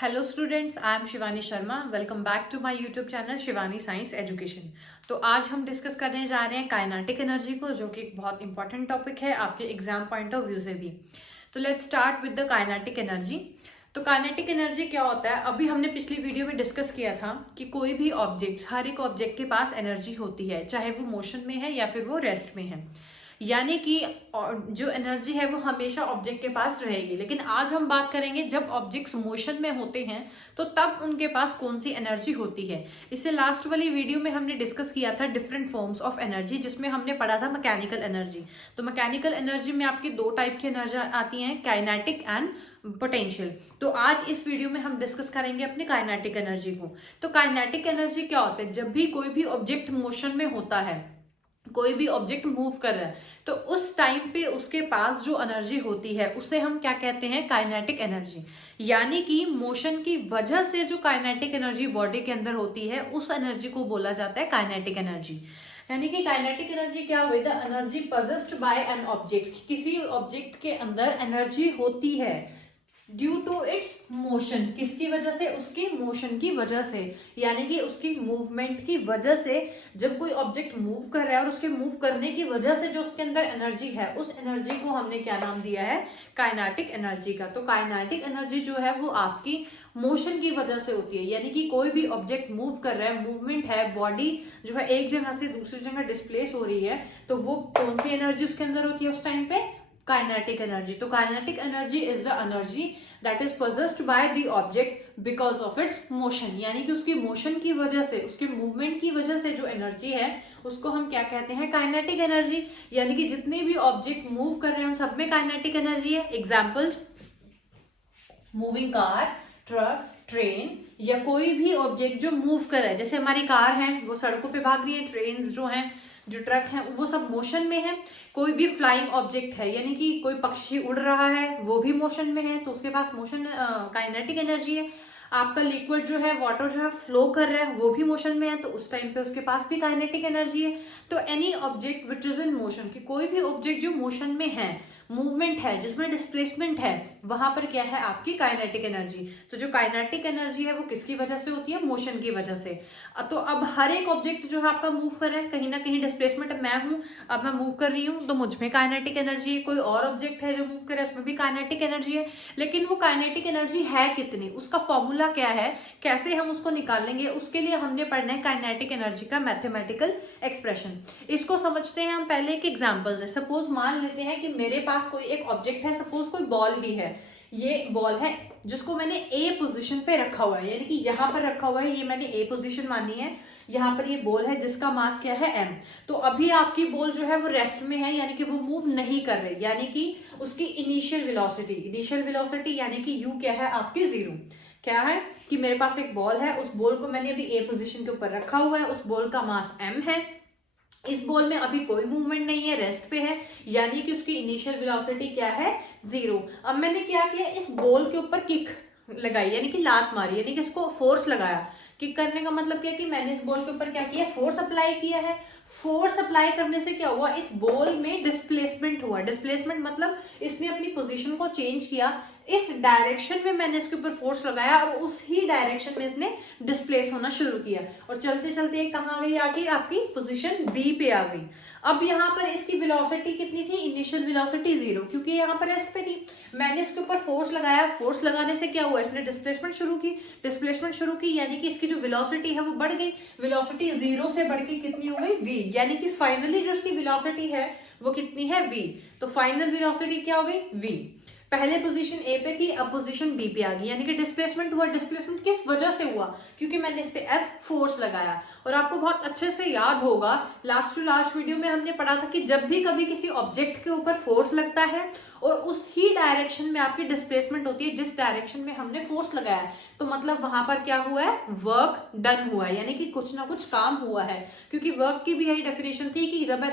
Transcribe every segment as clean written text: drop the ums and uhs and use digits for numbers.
Hello students, I am Shivani Sharma. Welcome back to my YouTube channel Shivani science education. तो आज हम discuss करने जा रहे हैं काइनेटिक एनर्जी को, जो कि एक बहुत इंपॉर्टेंट टॉपिक है आपके एग्जाम पॉइंट ऑफ व्यू से भी। तो let's start with the kinetic energy. तो काइनेटिक एनर्जी क्या होता है, अभी हमने पिछली वीडियो में डिस्कस किया था कि कोई भी ऑब्जेक्ट, हर एक ऑब्जेक्ट के पास एनर्जी होती है, चाहे वो मोशन में है या फिर वो रेस्ट में है। यानी कि जो एनर्जी है वो हमेशा ऑब्जेक्ट के पास रहेगी। लेकिन आज हम बात करेंगे जब ऑब्जेक्ट्स मोशन में होते हैं तो तब उनके पास कौन सी एनर्जी होती है। इससे लास्ट वाली वीडियो में हमने डिस्कस किया था डिफरेंट फॉर्म्स ऑफ एनर्जी, जिसमें हमने पढ़ा था मैकेनिकल एनर्जी। तो मैकेनिकल एनर्जी में आपकी दो टाइप की एनर्जी आती हैं, काइनेटिक एंड पोटेंशियल। तो आज इस वीडियो में हम डिस्कस करेंगे अपनी काइनेटिक एनर्जी को। तो काइनेटिक एनर्जी क्या होता है, जब भी कोई भी ऑब्जेक्ट मोशन में होता है, कोई भी ऑब्जेक्ट मूव कर रहा है, तो उस टाइम पे उसके पास जो एनर्जी होती है उसे हम क्या कहते हैं, काइनेटिक एनर्जी। यानी कि मोशन की वजह से जो काइनेटिक एनर्जी बॉडी के अंदर होती है, उस एनर्जी को बोला जाता है काइनेटिक एनर्जी। यानी कि काइनेटिक एनर्जी क्या हुई, the energy possessed bye an object. किसी ऑब्जेक्ट के अंदर एनर्जी होती है ड्यू टू इट्स मोशन, किसकी वजह से, उसकी मोशन की वजह से, यानी कि उसकी मूवमेंट की वजह से। जब कोई ऑब्जेक्ट मूव कर रहा है और उसके मूव करने की वजह से जो उसके अंदर एनर्जी है, उस एनर्जी को हमने क्या नाम दिया है, काइनेटिक एनर्जी का। तो काइनेटिक एनर्जी जो है वो आपकी मोशन की वजह से होती है। यानी कि कोई भी ऑब्जेक्ट मूव कर रहा है, मूवमेंट है, बॉडी जो है एक जगह से दूसरी जगह डिस्प्लेस हो रही है, तो वो कौन सी एनर्जी उसके अंदर होती है उस टाइम पे, काइनेटिक एनर्जी। तो kinetic energy is the energy that is possessed by the object because of its motion. यानी कि उसकी मोशन की वजह से, उसके मूवमेंट की वजह से जो एनर्जी है उसको हम क्या कहते हैं, काइनेटिक एनर्जी। यानी कि जितने भी ऑब्जेक्ट मूव कर रहे हैं उन सब में काइनेटिक एनर्जी है। Examples, moving car, truck, train, या कोई भी ऑब्जेक्ट जो मूव कर रहा है, जैसे हमारी कार है वो सड़कों पे भाग रही है, ट्रेन जो है, जो ट्रक है, वो सब मोशन में है। कोई भी फ्लाइंग ऑब्जेक्ट है, यानी कि कोई पक्षी उड़ रहा है, वो भी मोशन में है, तो उसके पास मोशन काइनेटिक एनर्जी है। आपका लिक्विड जो है, वाटर जो है, फ्लो कर रहा है, वो भी मोशन में है, तो उस टाइम पे उसके पास भी काइनेटिक एनर्जी है। तो any object which is in motion, कि कोई भी ऑब्जेक्ट जो मोशन में है, मूवमेंट है, जिसमें डिस्प्लेसमेंट है, वहां पर क्या है, आपकी काइनेटिक एनर्जी। तो जो काइनेटिक एनर्जी है वो किसकी वजह से होती है, मोशन की वजह से। तो अब हर एक ऑब्जेक्ट जो है आपका मूव कर रहा है, कहीं ना कहीं डिस्प्लेसमेंट, मैं हूं, अब मैं मूव कर रही हूं तो मुझ में काइनेटिक एनर्जी है। कोई और ऑब्जेक्ट है जो मूव कर रहा है, उसमें भी काइनेटिक एनर्जी है। लेकिन वो काइनेटिक एनर्जी है कितनी, उसका फॉर्मूला क्या है, कैसे हम उसको निकालेंगे, उसके लिए हमने पढ़ना है काइनेटिक एनर्जी का मैथमेटिकल एक्सप्रेशन। इसको समझते हैं हम पहले एक एग्जाम्पल से। सपोज मान लेते हैं कि मेरे पास कोई एक ऑब्जेक्ट है, सपोज कोई बॉल ही है। ये बॉल है जिसको मैंने ए पोजीशन पे रखा हुआ है, यानी कि यहां पर रखा हुआ है, ये मैंने ए पोजीशन मानी है। यहाँ पर ये बॉल है जिसका मास क्या है, एम। तो अभी आपकी बॉल जो है वो रेस्ट में है, यानी कि वो मूव नहीं कर रही, यानी कि उसकी इनिशियल वेलोसिटी यानी कि यू क्या है, आपकी जीरो। क्या है कि मेरे पास एक बॉल है, उस बॉल को मैंने अभी ए पोजीशन के ऊपर रखा हुआ है, उस बॉल का मास एम है, इस बॉल में अभी कोई मूवमेंट नहीं है, रेस्ट पे है, यानी कि उसकी इनिशियल वेलोसिटी क्या है, जीरो। अब मैंने क्या किया, इस बॉल के ऊपर किक लगाई, यानी कि लात मारी, यानी कि इसको फोर्स लगाया। किक करने का मतलब क्या कि मैंने इस बॉल के ऊपर क्या किया, फोर्स अप्लाई किया है। फोर्स अप्लाई करने से क्या हुआ, इस बॉल में डिस्प्लेसमेंट हुआ। डिस्प्लेसमेंट मतलब इसने अपनी पोजीशन को चेंज किया, इस डायरेक्शन में मैंने इसके ऊपर फोर्स लगाया और उसी डायरेक्शन में इसने डिस्प्लेस होना शुरू किया, और चलते चलते कहाँ आ गई, आगे आपकी पोजीशन बी पे आ गई। अब यहाँ पर इसकी वेलोसिटी कितनी थी, इनिशियल वेलोसिटी जीरो, क्योंकि यहाँ पर रेस्ट पे थी। मैंने इसके ऊपर फोर्स लगाया, फोर्स लगाने से क्या हुआ, इसने डिस्प्लेसमेंट शुरू की, यानी कि इसकी जो वेलोसिटी है वो बढ़ गई। वेलोसिटी जीरो से बढ़ के कितनी हो गई, वी, यानी कि फाइनली जो इसकी वेलोसिटी है वो कितनी है, वी। तो फाइनल वेलोसिटी क्या हो गई, वी। पहले पोजीशन ए पे थी, अब पोजीशन बी पे आ गई, यानी कि डिस्प्लेसमेंट हुआ। डिस्प्लेसमेंट किस वजह से हुआ, क्योंकि मैंने इस पे एफ फोर्स लगाया। और आपको बहुत अच्छे से याद होगा, लास्ट टू लास्ट वीडियो में हमने पढ़ा था कि जब भी कभी किसी ऑब्जेक्ट के ऊपर फोर्स लगता है और उस ही डायरेक्शन में आपकी डिस्प्लेसमेंट होती है जिस डायरेक्शन में हमने फोर्स लगाया, तो मतलब वहां पर क्या हुआ है, वर्क डन हुआ है, यानी कि कुछ ना कुछ काम हुआ है। क्योंकि वर्क की भी यही डेफिनेशन थी कि जब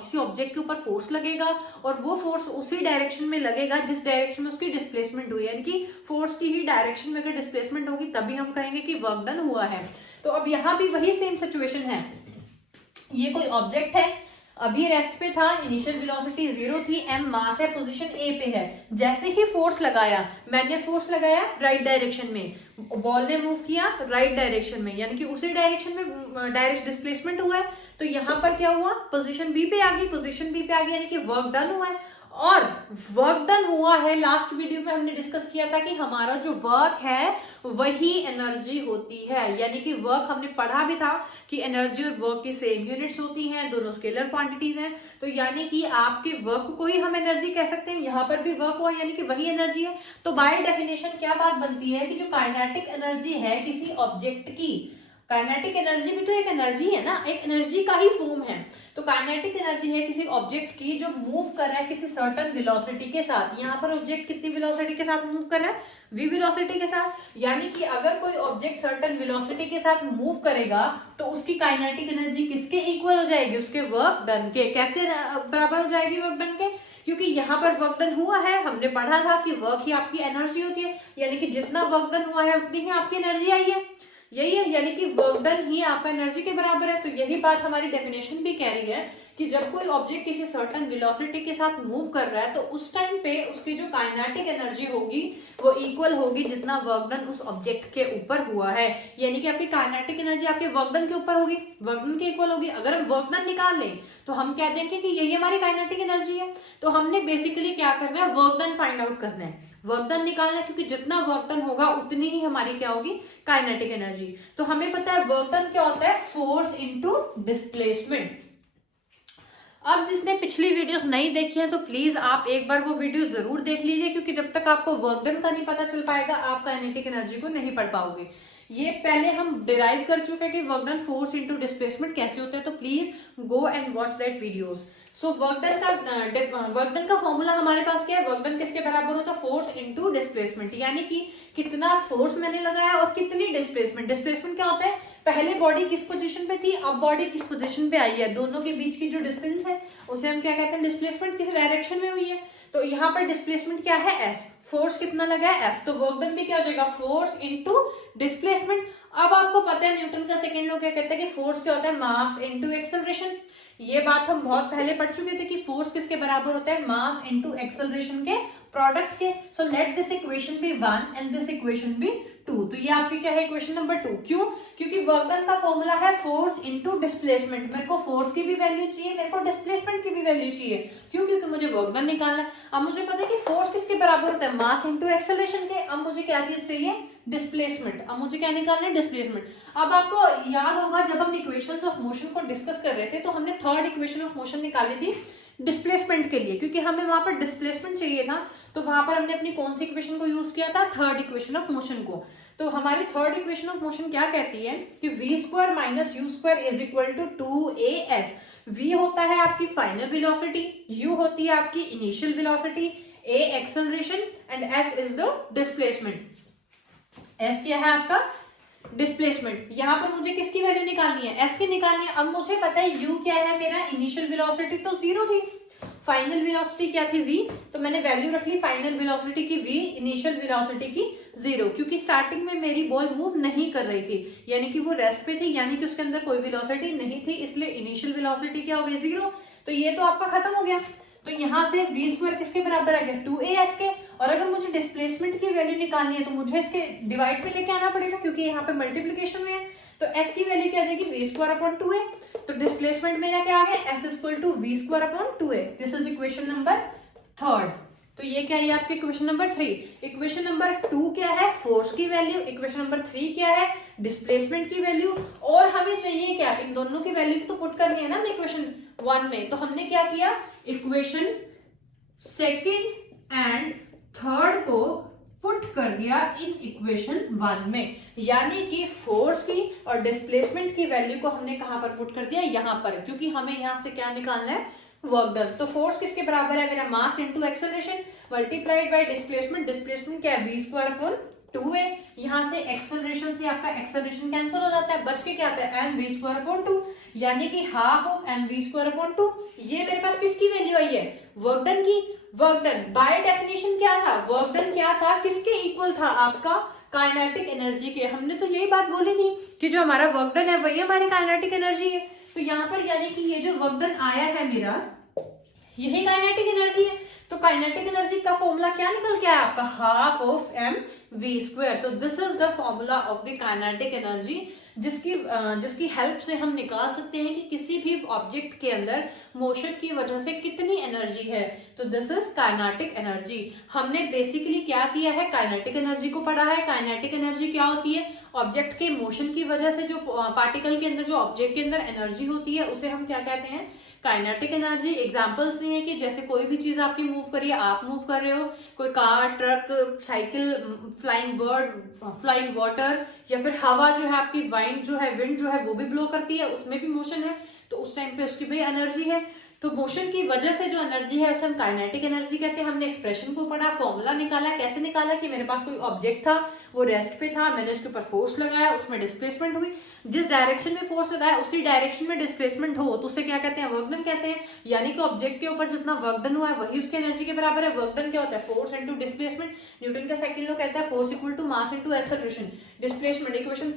किसी ऑब्जेक्ट के ऊपर फोर्स लगेगा और वो फोर्स उसी डायरेक्शन में लगेगा जिस डायरेक्शन में उसकी डिस्प्लेसमेंट हुई, यानी कि फोर्स की ही डायरेक्शन में अगर डिस्प्लेसमेंट होगी तभी हम कहेंगे कि वर्क डन हुआ है। तो अब यहाँ भी वही सेम सिचुएशन है, ये कोई ऑब्जेक्ट है, अभी रेस्ट पे था, इनिशियल वेलोसिटी 0 थी, m मास है, पोजीशन A पे है। जैसे ही फोर्स लगाया, मैंने फोर्स लगाया राइट डायरेक्शन में, बॉल ने मूव किया राइट डायरेक्शन में, यानी कि उसी डायरेक्शन में डायरेक्ट डिस्प्लेसमेंट हुआ है। तो यहाँ पर क्या हुआ, पोजीशन B पे आ गई, पोजीशन B पे आ गई यानी कि वर्क डन हुआ है। और वर्क डन हुआ है, लास्ट वीडियो में हमने डिस्कस किया था कि हमारा जो वर्क है वही एनर्जी होती है, यानी कि वर्क हमने पढ़ा भी था कि एनर्जी और वर्क की सेम यूनिट्स होती हैं, दोनों स्केलर क्वांटिटीज हैं। तो यानी कि आपके वर्क को ही हम एनर्जी कह सकते हैं, यहाँ पर भी वर्क हुआ यानी कि वही एनर्जी है। तो बाय डेफिनेशन क्या बात बनती है कि जो काइनेटिक एनर्जी है किसी ऑब्जेक्ट की, काइनेटिक एनर्जी भी तो एक एनर्जी है ना, एक एनर्जी का ही फॉर्म है। तो काइनेटिक एनर्जी है किसी ऑब्जेक्ट की जो मूव कर रहा है किसी सर्टेन वेलोसिटी के साथ। यहाँ पर ऑब्जेक्ट कितनी वेलोसिटी के साथ मूव कर रहा है, v वेलोसिटी के साथ। यानी कि अगर कोई ऑब्जेक्ट सर्टेन वेलोसिटी के साथ मूव करेगा तो उसकी काइनेटिक एनर्जी किसके इक्वल हो जाएगी, उसके वर्क डन के। कैसे बराबर हो जाएगी वर्क डन के, क्योंकि यहाँ पर वर्क डन हुआ है, हमने पढ़ा था कि वर्क ही आपकी एनर्जी होती है, यानी कि जितना वर्क डन हुआ है उतनी ही आपकी एनर्जी आई है, यही है, यानी कि वर्क डन ही आपका एनर्जी के बराबर है। तो यही बात हमारी डेफिनेशन भी कह रही है कि जब कोई ऑब्जेक्ट किसी सर्टेन वेलोसिटी के साथ मूव कर रहा है तो उस टाइम पे उसकी जो काइनेटिक एनर्जी होगी वो इक्वल होगी जितना वर्क डन उस ऑब्जेक्ट के ऊपर हुआ है। यानी कि आपकी काइनेटिक एनर्जी आपके वर्क डन के ऊपर होगी, वर्क डन के इक्वल होगी। अगर हम वर्क डन निकाल लें तो हम क्या देखें कि यही हमारी काइनेटिक एनर्जी है। तो हमने बेसिकली क्या करना है, वर्क डन फाइंड आउट करना है, वर्क डन निकालना है, क्योंकि जितना वर्क डन होगा उतनी ही हमारी क्या होगी, काइनेटिक एनर्जी। तो हमें पता है वर्क डन क्या होता है, फोर्स इनटू डिस्प्लेसमेंट। अब जिसने पिछली वीडियोस नहीं देखी है तो प्लीज आप एक बार वो वीडियो जरूर देख लीजिए, क्योंकि जब तक आपको वर्क डन का नहीं पता चल पाएगा आप काइनेटिक एनर्जी को नहीं पढ़ पाओगे। ये पहले हम डिराइव कर चुके हैं कि work done force into displacement कैसे होता है, तो please go and watch that videos. So work done का फॉर्मूला हमारे पास क्या है, वर्क डन किसके बराबर होता है, फोर्स इनटू डिस्प्लेसमेंट, यानी कि कितना फोर्स मैंने लगाया और कितनी डिस्प्लेसमेंट। डिस्प्लेसमेंट क्या होता है, पहले बॉडी किस पोजीशन पे थी, अब बॉडी किस पोजीशन पे आई है, दोनों के बीच की जो डिस्टेंस है उसे हम क्या कहते हैं, डिस्प्लेसमेंट किस डायरेक्शन में हुई है। तो यहाँ पर डिस्प्लेसमेंट क्या है, एस, फोर्स कितना लगा है, एफ। तो वर्क डन भी क्या हो जाएगा, फोर्स इनटू डिस्प्लेसमेंट। अब आपको पता है न्यूटन का सेकंड लॉ क्या कहता है कि फोर्स क्या होता है, मास इनटू एक्सेलरेशन। ये बात हम बहुत पहले पढ़ चुके थे कि फोर्स किसके बराबर होता है, मास इनटू एक्सेलरेशन के प्रोडक्ट के। So let this equation be 1 and this equation be 2। तो ये आपकी क्या है, इक्वेशन नंबर 2। क्यों, क्योंकि वर्क डन का फॉर्मूला है फोर्स इनटू डिस्प्लेसमेंट। मेरे को फोर्स की भी वैल्यू चाहिए, मेरे को डिस्प्लेसमेंट की भी वैल्यू चाहिए। क्यों, क्योंकि मुझे वर्क डन निकालना है। अब मुझे पता है कि फोर्स किसके बराबर होता है, मास इनटू एक्सेलरेशन के। अब मुझे क्या चीज चाहिए, डिस्प्लेसमेंट। अब मुझे क्या निकालना है, डिस्प्लेसमेंट। अब आपको याद होगा जब हम इक्वेशंस ऑफ मोशन को डिस्कस कर रहे थे तो हमने थर्ड इक्वेशन ऑफ मोशन निकाली थी डिस्प्लेसमेंट के लिए, क्योंकि हमें वहां पर डिस्प्लेसमेंट चाहिए था। तो वहां पर हमने अपनी कौन सी इक्वेशन को यूज किया था, थर्ड इक्वेशन ऑफ मोशन को। तो हमारी थर्ड इक्वेशन ऑफ मोशन क्या कहती है कि v square minus u square is equal to 2as। v होता है आपकी फाइनल वेलोसिटी, u होती है आपकी initial velocity, a acceleration and s is the displacement. s क्या है आपका डिस्प्लेसमेंट। यहाँ पर मुझे किसकी वैल्यू निकालनी है, s की निकालनी है। अब मुझे पता है u क्या है, मेरा इनिशियल वेलोसिटी तो 0 थी, फाइनल वेलोसिटी क्या थी, v। तो मैंने वैल्यू रख ली फाइनल वेलोसिटी की v, इनिशियल वेलोसिटी की 0, क्योंकि स्टार्टिंग में मेरी बॉल मूव नहीं कर रही थी, यानी कि वो रेस्ट पे थी, यानी कि उसके अंदर कोई वेलोसिटी नहीं थी, इसलिए इनिशियल वेलोसिटी क्या हो गई, 0। तो ये तो आपका खत्म हो गया। तो यहाँ से v स्क्वायर किसके बराबर आ गया, 2as के। और अगर मुझे डिस्प्लेसमेंट की वैल्यू निकालनी है तो मुझे इसके डिवाइड पे लेके आना पड़ेगा, क्योंकि यहाँ पे मल्टीप्लीकेशन में है। तो s की वैल्यू क्या आ जाएगी, v स्क्वायर अपॉन 2a। तो डिस्प्लेसमेंट मेरा क्या आ गया, s equal to v square upon 2a। This is equation number 3। तो ये क्या है आपके इक्वेशन नंबर 3। इक्वेशन नंबर 2 क्या है, फोर्स की वैल्यू। इक्वेशन नंबर 3 क्या है, डिस्प्लेसमेंट की वैल्यू। और हमें चाहिए क्या, इन दोनों की वैल्यू तो पुट करनी है ना इक्वेशन 1 में। तो हमने क्या किया, इक्वेशन सेकंड एंड थर्ड को पुट कर दिया इन इक्वेशन 1 में, यानी कि फोर्स की और डिस्प्लेसमेंट की वैल्यू को हमने कहां पर पुट कर दिया, यहां पर, क्योंकि हमें यहां से क्या निकालना है, वर्क डन। तो फोर्स किसके बराबर है, मेरा मास into acceleration multiplied by displacement. Displacement क्या है, v स्क्वायर अपॉन 2a। यहाँ से एक्सेलरेशन से आपका एक्सेलरेशन कैंसिल हो जाता है, बच के क्या आता है, mv स्क्वायर अपॉन 2, यानी कि half of mv square upon 2। ये मेरे पास किसकी वैल्यू आई है, वर्क डन की। वर्क डन बाय डेफिनेशन क्या था, वर्क डन क्या था, किसके इक्वल था, आपका काइनेटिक एनर्जी के। हमने तो यही बात बोली थी कि जो हमारा वर्क डन है वही हमारी काइनेटिक एनर्जी है। तो यहाँ पर यानी कि ये जो वर्क डन आया है मेरा, यही काइनेटिक एनर्जी है। तो काइनेटिक एनर्जी का फॉर्मूला क्या निकल के आया आपका, half of M we square. तो this is the formula of the kinetic energy, जिसकी हेल्प से हम निकाल सकते हैं कि किसी भी ऑब्जेक्ट के अंदर मोशन की वजह से कितनी एनर्जी है। तो दिस इज काइनेटिक एनर्जी। हमने बेसिकली क्या किया है, काइनेटिक एनर्जी को पढ़ा है। काइनेटिक एनर्जी क्या होती है, ऑब्जेक्ट के मोशन की वजह से जो पार्टिकल के अंदर, जो ऑब्जेक्ट के अंदर एनर्जी होती है, उसे हम क्या कहते हैं, काइनेटिक एनर्जी। एग्जांपल्स नहीं है कि जैसे कोई भी चीज आपकी मूव करिए, आप मूव कर रहे हो, कोई car, truck, cycle, flying bird, flying water, या फिर हवा जो है आपकी, विंड जो है वो भी ब्लो करती है, उसमें भी मोशन है, तो उस टाइम पे उसकी भी एनर्जी है। तो मोशन की वजह से जो एनर्जी है उसे हम काइनेटिक एनर्जी कहते हैं। हमने एक्सप्रेशन को पढ़ा, फॉर्मूला निकाला, कैसे निकाला कि मेरे पास कोई ऑब्जेक्ट था, वो रेस्ट पे था, मैंने उसके ऊपर फोर्स लगाया, उसमें डिस्प्लेसमेंट हुई, जिस डायरेक्शन में फोर्स लगाया उसी डायरेक्शन में डिस्प्लेसमेंट हो तो उसे क्या कहते हैं, वर्क डन कहते हैं। यानी कि ऑब्जेक्ट के ऊपर जितना वर्क डन हुआ है वही उसकी एनर्जी के बराबर है। वर्क डन क्या होता है, फोर्स इनटू डिस्प्लेसमेंट। न्यूटन का सेकंड लॉ कहता है force equal to mass into acceleration. Displacement equation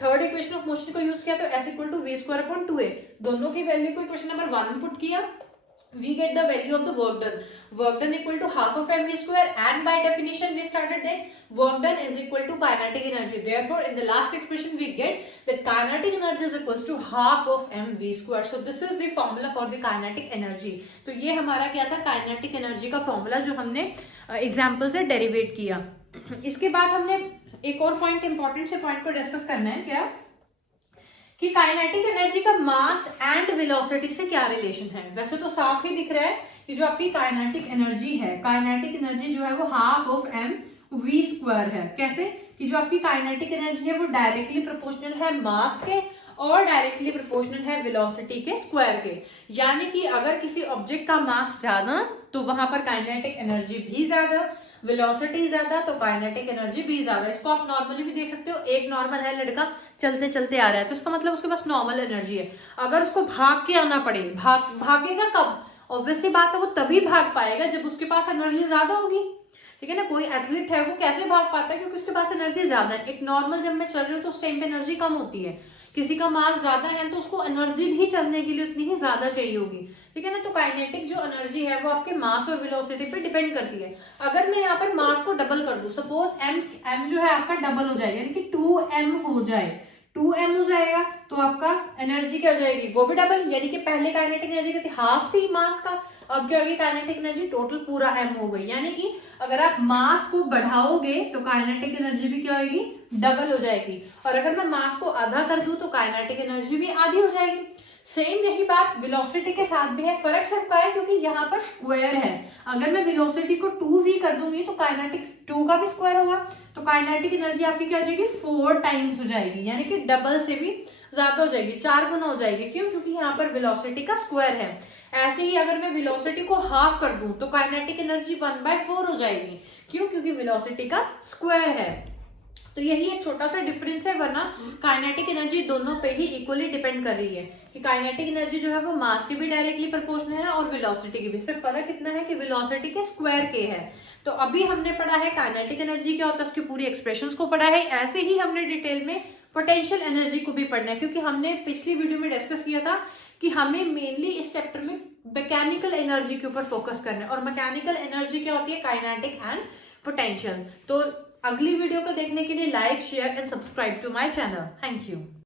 third equation of motion को यूज किया, तो s equal to v square upon 2a। दोनों की वैल्यू को इक्वेशन नंबर 1 पुट किया, we get the value of the work done. Work done equal to half of mv square, and by definition we started that work done is equal to kinetic energy. Therefore, in the last expression we get that kinetic energy is equals to half of mv square. So this is the formula for the kinetic energy. तो ये हमारा क्या था, kinetic energy का formula जो हमने example से derivative किया। इसके बाद हमने एक और पॉइंट, इंपॉर्टेंट से पॉइंट को डिस्कस करना है, क्या कि काइनेटिक एनर्जी का मास एंड वेलोसिटी से क्या रिलेशन है। वैसे तो साफ ही दिख रहा है कि जो आपकी काइनेटिक एनर्जी है, काइनेटिक एनर्जी जो है वो half of M we square है। कैसे कि जो आपकी काइनेटिक एनर्जी है वो डायरेक्टली प्रोपोर्शनल है मास के और डायरेक्टली प्रोपोर्शनल है वेलोसिटी के स्क्वायर के। यानी कि अगर किसी ऑब्जेक्ट का मास ज्यादा तो वहां पर काइनेटिक एनर्जी भी ज्यादा, वेलोसिटी ज्यादा तो काइनेटिक एनर्जी भी ज्यादा। इसको आप नॉर्मली भी देख सकते हो, एक नॉर्मल है लड़का, चलते चलते आ रहा है तो इसका मतलब उसके पास नॉर्मल एनर्जी है। अगर उसको भाग के आना पड़े, भागेगा कब, ऑब्वियसली बात है वो तभी भाग पाएगा जब उसके पास एनर्जी ज्यादा होगी। ठीक है ना, कोई एथलीट है वो कैसे भाग पाता है, क्योंकि उसके पास एनर्जी ज्यादा है। एक नॉर्मल जब मैं चल रही हूँ तो उस टाइम पे एनर्जी कम होती है, किसी का मास ज्यादा है तो उसको एनर्जी भी चलने के लिए उतनी ही ज्यादा चाहिए होगी। ठीक है ना, तो काइनेटिक जो एनर्जी है वो आपके मास और वेलोसिटी पे डिपेंड करती है। अगर मैं यहाँ पर मास को डबल कर दूं, सपोज m जो है आपका डबल हो जाए, यानी कि 2m हो जाए, 2m हो जाएगा, तो आपका एनर्जी क्या हो जाएगी, वो भी डबल। यानी कि पहले काइनेटिक एनर्जी कितनी, हाफ थी मास का, अब क्या होगी काइनेटिक एनर्जी टोटल पूरा m हो गई। यानी कि अगर आप मास को बढ़ाओगे तो काइनेटिक एनर्जी भी क्या होगी, डबल हो जाएगी। और अगर मैं मास को आधा कर दूं तो काइनेटिक एनर्जी भी आधी हो जाएगी। सेम यही बात वेलोसिटी के साथ भी है। फर्क सिर्फ का है क्योंकि यहाँ पर स्क्वायर है। अगर मैं वेलोसिटी को 2v कर दूंगी तो काइनेटिक 2 का भी स्क्वायर होगा, तो काइनेटिक एनर्जी आपकी क्या हो जाएगी, 4 टाइम्स हो जाएगी, यानी कि डबल से भी ज्यादा हो जाएगी, 4 गुना हो जाएगी। क्यों, क्योंकि यहाँ पर वेलोसिटी का स्क्वायर है। ऐसे ही अगर मैं वेलोसिटी को हाफ कर दूं तो काइनेटिक एनर्जी 1/4 हो जाएगी। क्यों, क्योंकि वेलोसिटी का स्क्वायर है। तो यही एक छोटा सा डिफरेंस है, वरना काइनेटिक एनर्जी दोनों पे ही इक्वली डिपेंड कर रही है कि काइनेटिक एनर्जी जो है वो मास के भी डायरेक्टली प्रोपोर्शनल है और वेलोसिटी की भी। सिर्फ फर्क इतना है कि वेलोसिटी के स्क्वायर के है। तो अभी हमने पढ़ा है काइनेटिक एनर्जी क्या होता है, उसकी पूरी एक्सप्रेशंस को पढ़ा है। ऐसे ही हमने डिटेल में पोटेंशियल एनर्जी को भी पढ़ना है, क्योंकि हमने पिछली वीडियो में डिस्कस किया था कि हमें मेनली इस चैप्टर में मैकेनिकल एनर्जी के ऊपर फोकस करना है। और मैकेनिकल एनर्जी क्या होती है, काइनेटिक एंड पोटेंशियल। तो अगली वीडियो को देखने के लिए like, share and subscribe to my channel. Thank you.